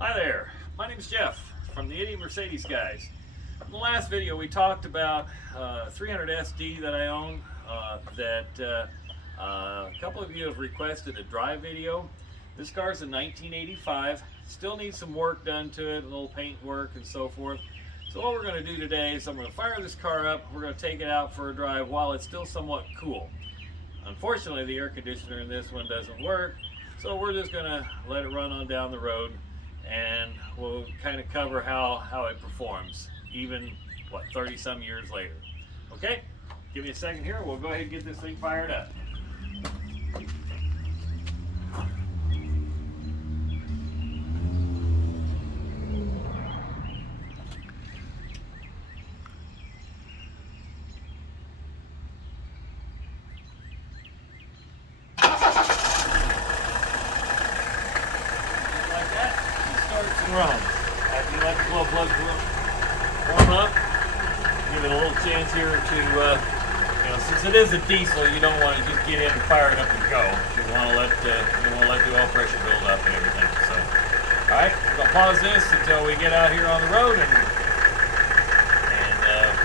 Hi there, my name is Jeff from the Idiot Mercedes guys. In the last video we talked about 300 SD that I own a couple of you have requested a drive video. This car's a 1985, still needs some work done to it, a little paint work and so forth. So what we're going to do today is I'm going to fire this car up, we're going to take it out for a drive while it's still somewhat cool. Unfortunately the air conditioner in this one doesn't work, so we're just going to let it run on down the road and we'll kind of cover how it performs, even, what, 30 some years later. Okay, give me a second here, we'll go ahead and get this thing fired up. Run. After you let the glow plugs warm up, give it a little chance here to, since it is a diesel, you don't want to just get in and fire it up and go. You want to let the oil pressure build up and everything. So, all right, we're gonna pause this until we get out here on the road, and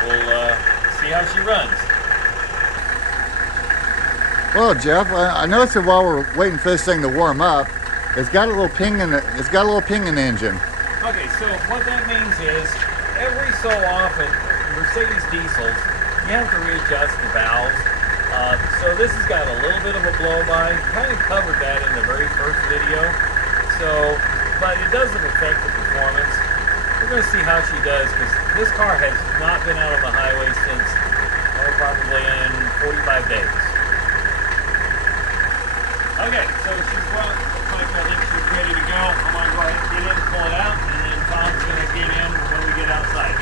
we'll see how she runs. Well, Jeff, I noticed that while we're waiting for this thing to warm up, it's got a little ping in the engine. Okay, so what that means is every so often, Mercedes diesels, you have to readjust the valves. So this has got a little bit of a blow-by. Kind of covered that in the very first video. So, but it doesn't affect the performance. We're going to see how she does, because this car has not been out on the highway since probably in 45 days. Okay, so she's run. I think she's ready to go. I'm going to go ahead and get in, pull it out, and then Tom's going to get in when we get outside.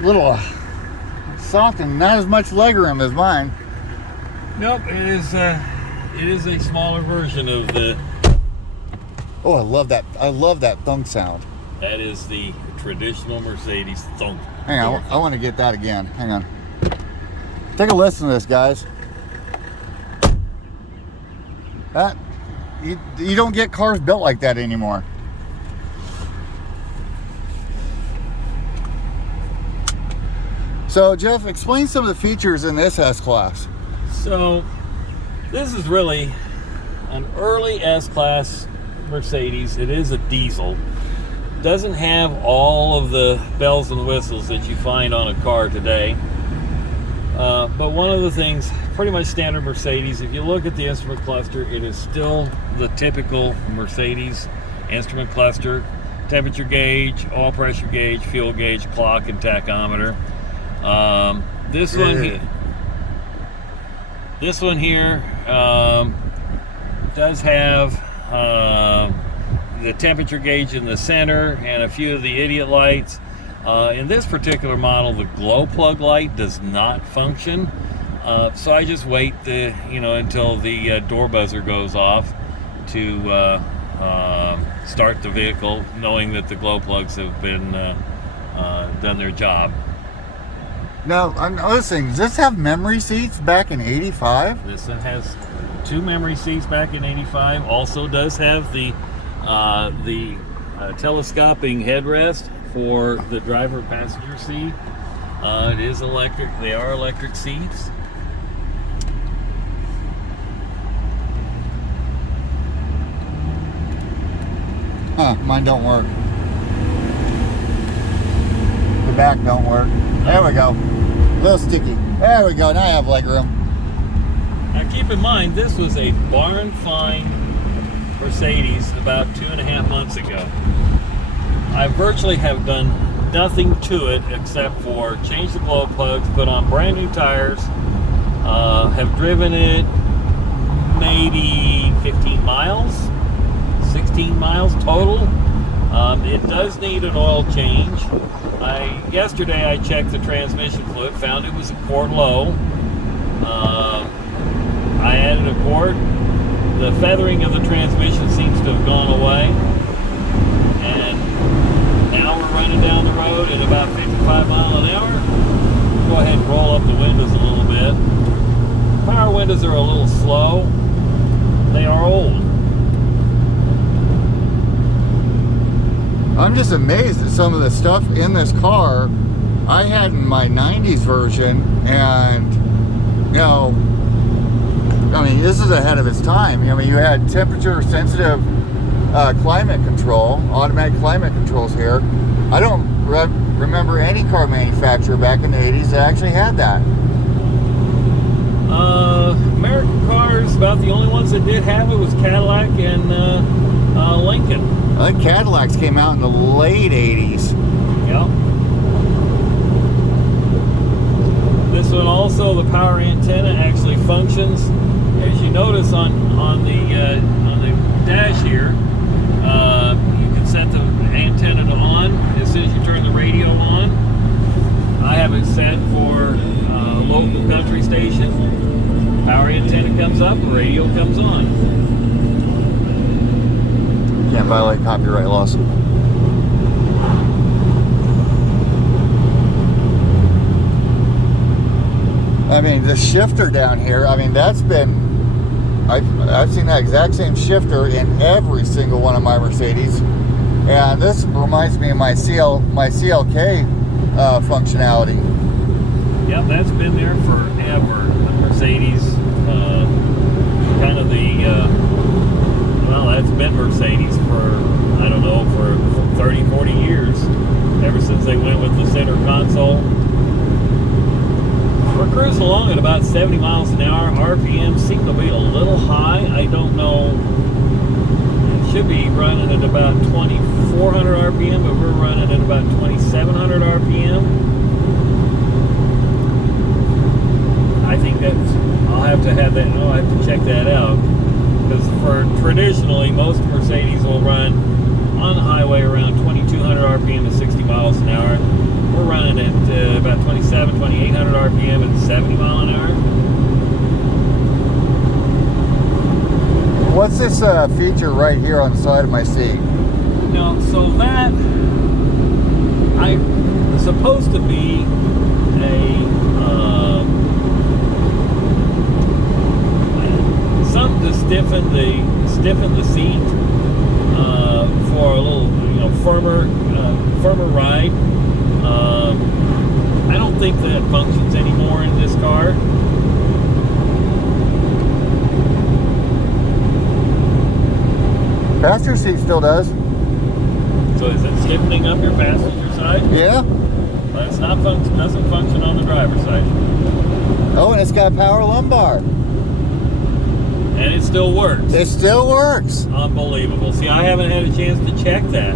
Little soft and not as much legroom as mine. Nope, it is a smaller version of the. Oh, I love that thunk sound. That is the traditional Mercedes thunk. Hang on, I want to get that again. Hang on. Take a listen to this, guys. That you don't get cars built like that anymore. So, Jeff, explain some of the features in this S-Class. So, this is really an early S-Class Mercedes. It is a diesel. Doesn't have all of the bells and whistles that you find on a car today. But one of the things, pretty much standard Mercedes, if you look at the instrument cluster, it is still the typical Mercedes instrument cluster. Temperature gauge, oil pressure gauge, fuel gauge, clock, and tachometer. This one here does have the temperature gauge in the center and a few of the idiot lights. In this particular model, the glow plug light does not function, so I just wait until the door buzzer goes off to start the vehicle, knowing that the glow plugs have been done their job. Now, I'm listening, does this have memory seats back in 85? This one has 2 memory seats back in 85. Also does have the telescoping headrest for the driver passenger seat. It is electric. They are electric seats. Mine don't work. The back don't work. There we go. A little sticky. There we go. Now I have leg room. Now keep in mind, this was a barn find Mercedes about 2.5 months ago. I virtually have done nothing to it except for change the glow plugs, put on brand new tires, Have driven it maybe 15 miles, 16 miles total. It does need an oil change. Yesterday I checked the transmission fluid, found it was a quart low. I added a quart. The feathering of the transmission seems to have gone away. And now we're running down the road at about 55 miles an hour. Go ahead and roll up the windows a little bit. Power windows are a little slow. They are old. I'm just amazed at some of the stuff in this car I had in my 90s version, and you know, I mean, this is ahead of its time. I mean, you had temperature sensitive climate control, automatic climate controls here. I don't remember any car manufacturer back in the 80s that actually had that. American cars, about the only ones that did have it was Cadillac and Lincoln. I think Cadillacs came out in the late 80s. Yep. This one also, the power antenna actually functions. As you notice on the dash here, you can set the antenna to on as soon as you turn the radio on. I have it set for a local country station. Power antenna comes up, the radio comes on. Can't violate copyright laws. I mean, the shifter down here, I mean, that's been, I've seen that exact same shifter in every single one of my Mercedes. And this reminds me of my CLK functionality. Yep, that's been there forever. The Mercedes, kind of the, well, that's been Mercedes for, I don't know, for 30, 40 years. Ever since they went with the center console. We're cruising along at about 70 miles an hour. RPM seem to be a little high. I don't know. It should be running at about 2,400 RPM, but we're running at about 2,700 RPM. I think that's, I'll have to check that out. Because traditionally, most Mercedes will run on the highway around 2,200 RPM at 60 miles an hour. We're running at about 2,800 RPM at 70 mile an hour. What's this feature right here on the side of my seat? No, so that is supposed to be something to stiffen the seat for a little, firmer ride. I don't think that functions anymore in this car. Passenger seat still does. So is it stiffening up your passenger side? Yeah. But it's not doesn't function on the driver's side. Oh, and it's got power lumbar. And it still works. It still works. Unbelievable. See, I haven't had a chance to check that.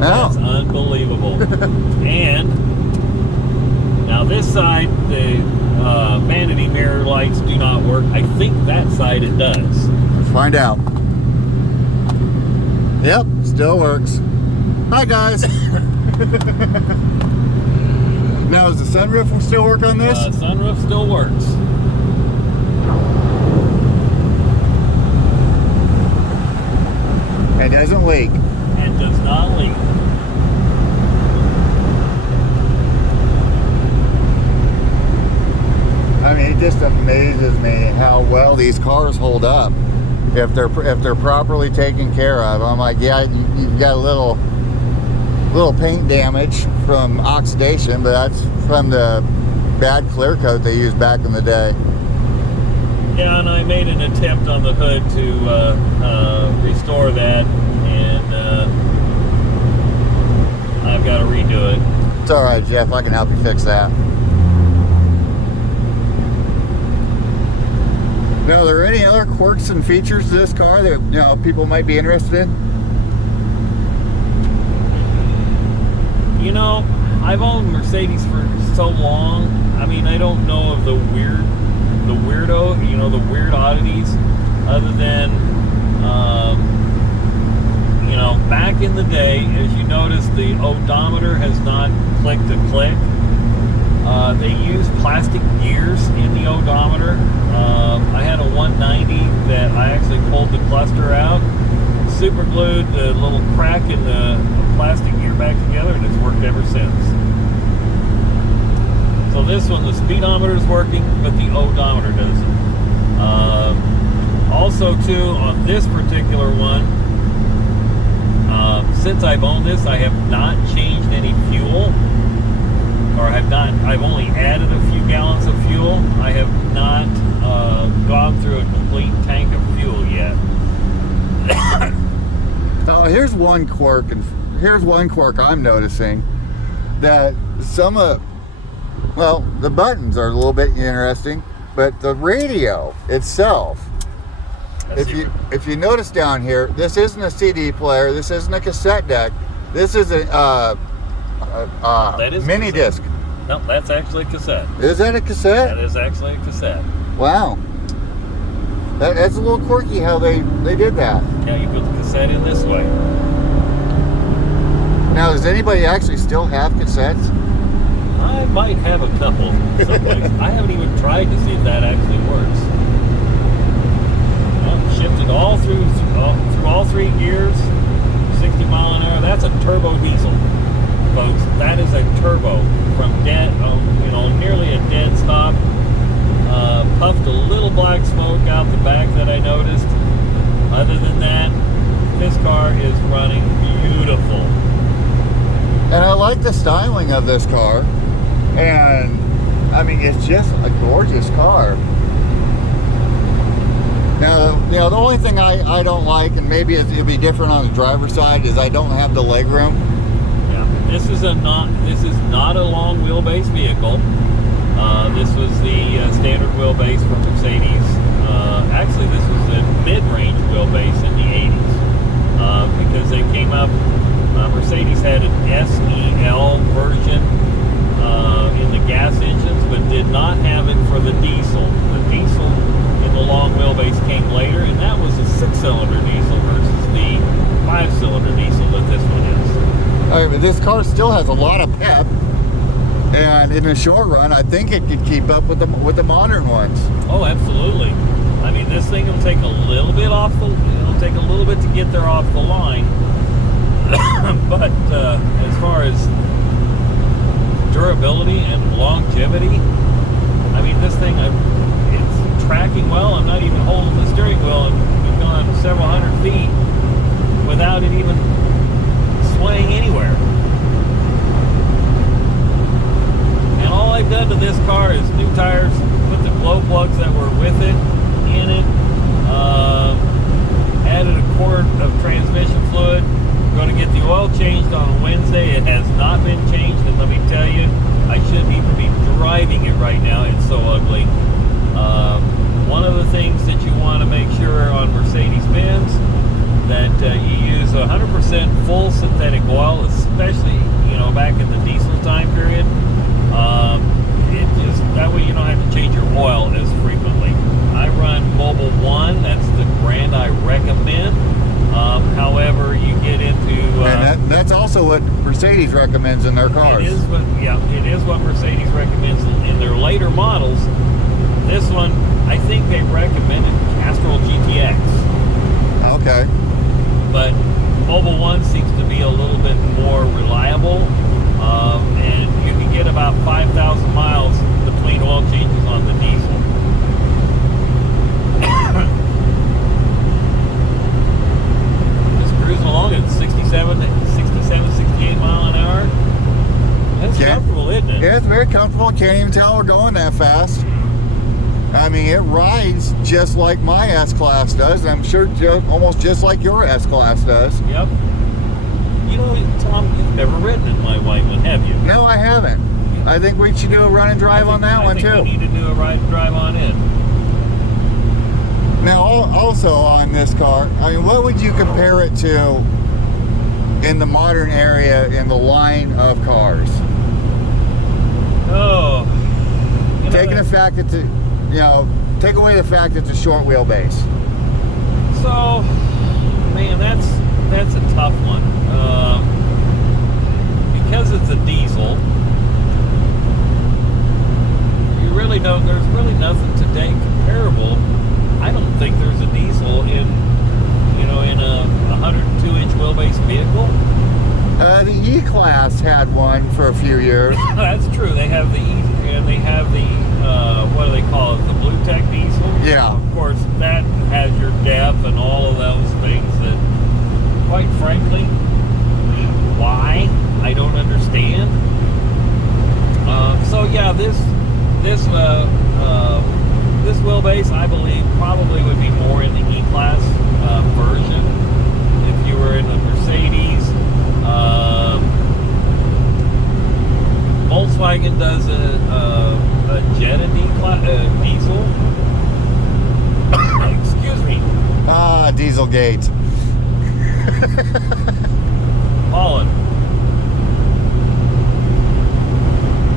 No. That's unbelievable. And now this side, the vanity mirror lights do not work. I think that side it does. Let's find out. Yep, still works. Hi guys. Now, does the sunroof still work on this? Sunroof still works. It doesn't leak. It does not leak. I mean, it just amazes me how well these cars hold up if they're properly taken care of. I'm like, yeah, you've got a little paint damage from oxidation, but that's from the bad clear coat they used back in the day. Yeah, and I made an attempt on the hood to restore that, and I've got to redo it. It's all right, Jeff. I can help you fix that. Now, are there any other quirks and features to this car that people might be interested in? I've owned Mercedes for so long. I mean, I don't know of the weirdo, you know, the weird oddities, other than, you know, back in the day, as you notice, the odometer has not clicked to click. They use plastic gears in the odometer. I had a 190 that I actually pulled the cluster out, super glued the little crack in the plastic gear back together, and it's worked ever since. So this one, the speedometer is working, but the odometer doesn't. Also too, on this particular one, since I've owned this, I have not changed any fuel, or I've only added a few gallons of fuel. I have not gone through a complete tank of fuel yet. Now, here's one quirk I'm noticing, that some of, well, the buttons are a little bit interesting, but the radio itself, if you notice down here, this isn't a CD player, this isn't a cassette deck, this is a mini disc. No, that's actually a cassette. Is that a cassette? That is actually a cassette. Wow. That's a little quirky how they did that. Yeah, you put the cassette in this way. Now, does anybody actually still have cassettes? I might have a couple someplace. I haven't even tried to see if that actually works. Well, shifted all through all three gears, 60 mile an hour. That's a turbo diesel, folks. That is a turbo from dead, you know, nearly a dead stop. Puffed a little black smoke out the back that I noticed. Other than that, this car is running beautiful. And I like the styling of this car. And, I mean, it's just a gorgeous car. Now, you know, the only thing I don't like, and maybe it'll be different on the driver's side, is I don't have the leg room. Yeah, this is not a long wheelbase vehicle. This was the standard wheelbase from Mercedes. Actually, this was the mid-range wheelbase in the 80s because they came up. Mercedes had an SEL version in the gas engines, but did not have it for the diesel. The diesel in the long wheelbase came later, and that was a 6-cylinder diesel versus the 5-cylinder diesel that this one is. All right, but this car still has a lot of pep. And in the short run, I think it could keep up with the modern ones. Oh, absolutely. I mean, this thing will take a little bit it'll take a little bit to get there off the line. But as far as durability and longevity, I mean, this thing, it's tracking well. I'm not even holding the steering wheel, and we've gone several hundred feet without it even swaying anywhere. All I've done to this car is new tires, put the glow plugs that were with it in it, added a quart of transmission fluid. We're going to get the oil changed on Wednesday. It has not been changed, and let me tell you, I shouldn't even be driving it right now. It's so ugly. One of the things that you want to make sure on Mercedes-Benz that you use 100% full synthetic oil, especially, you know, back in the diesel time period. That way you don't have to change your oil as frequently. I run Mobile One. That's the brand I recommend. However, you get into and that's also what Mercedes recommends in their cars. It is what Mercedes recommends in their later models. This one, I think they recommended Castrol GTX. Okay. But Mobile One seems to be a little bit more reliable, and you can get about 5,000 miles between oil changes on the diesel. Just cruising along at 67, 68 mile an hour. That's comfortable, isn't it? Yeah, it's very comfortable. Can't even tell we're going that fast. I mean, it rides just like my S-Class does, and I'm sure almost just like your S-Class does. Yep. You know, Tom, you've never ridden in my white one, have you? No, I haven't. I think we should do a run and drive on that one, too. I think we need to do a ride and drive on in. Now, also on this car, I mean, what would you compare it to in the modern area in the line of cars? Oh, you know, Taking the fact that take away the fact that it's a short wheelbase. so, man, that's a tough one. Because it's a diesel, you really don't. There's really nothing today comparable. I don't think there's a diesel in a 102-inch wheelbase vehicle. The E-Class had one for a few years. That's true. They have the what do they call it? The Blue Tech diesel. Yeah. Of course, that has your depth and all of those things that, quite frankly, why? I don't understand. So yeah, this wheelbase, I believe, probably would be more in the E-Class version. If you were in the Mercedes, Volkswagen does a Jetta diesel. Excuse me. Ah, Dieselgate. Pollen.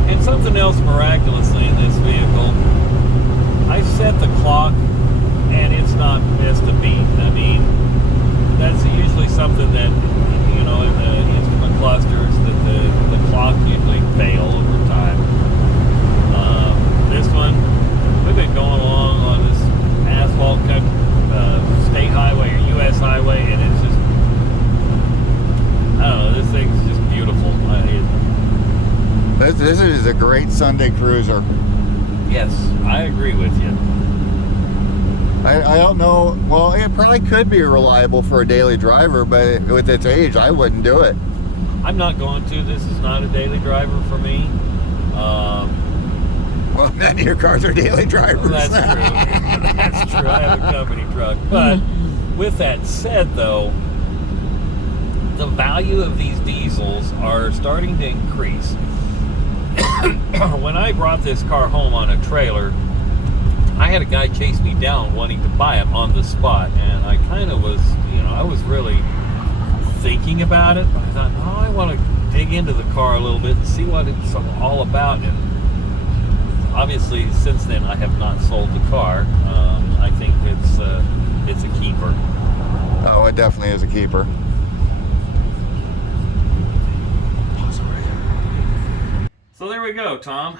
And something else miraculously in this vehicle, I set the clock and it's not missed a beat. I mean, that's usually something that, in the instrument clusters, that the clock usually fail over time. This one, we've been going along on this asphalt state highway or U.S. highway, and it's just, I don't know, this thing's just beautiful. This is a great Sunday cruiser. Yes, I agree with you. I don't know. Well, it probably could be reliable for a daily driver, but with its age, I wouldn't do it. I'm not going to. This is not a daily driver for me. Well, none of your cars are daily drivers. That's true. That's true. I have a company truck. But with that said, though, the value of these diesels are starting to increase. When I brought this car home on a trailer, I had a guy chase me down wanting to buy it on the spot, and I kind of was, I was really thinking about it, but I thought, no, I want to dig into the car a little bit and see what it's all about. And obviously, since then, I have not sold the car. I think it's a keeper. Oh, it definitely is a keeper. So there we go, Tom.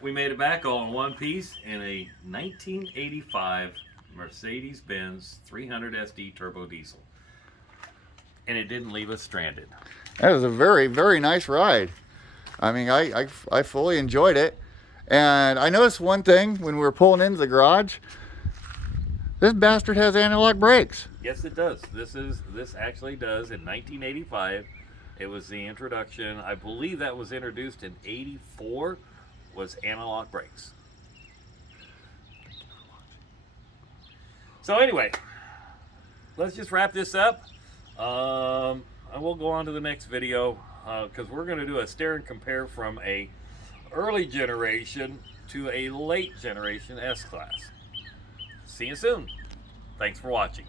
We made it back all in one piece in a 1985 Mercedes-Benz 300 SD turbo diesel. And it didn't leave us stranded. That was a very, very nice ride. I mean, I fully enjoyed it. And I noticed one thing when we were pulling into the garage. This bastard has analog brakes. Yes, it does. This actually does. In 1985, it was the introduction. I believe that was introduced in 84. Was analog brakes. So anyway, let's just wrap this up. I will go on to the next video because we're going to do a stare and compare from a early generation to a late generation S-Class. See you soon. Thanks for watching.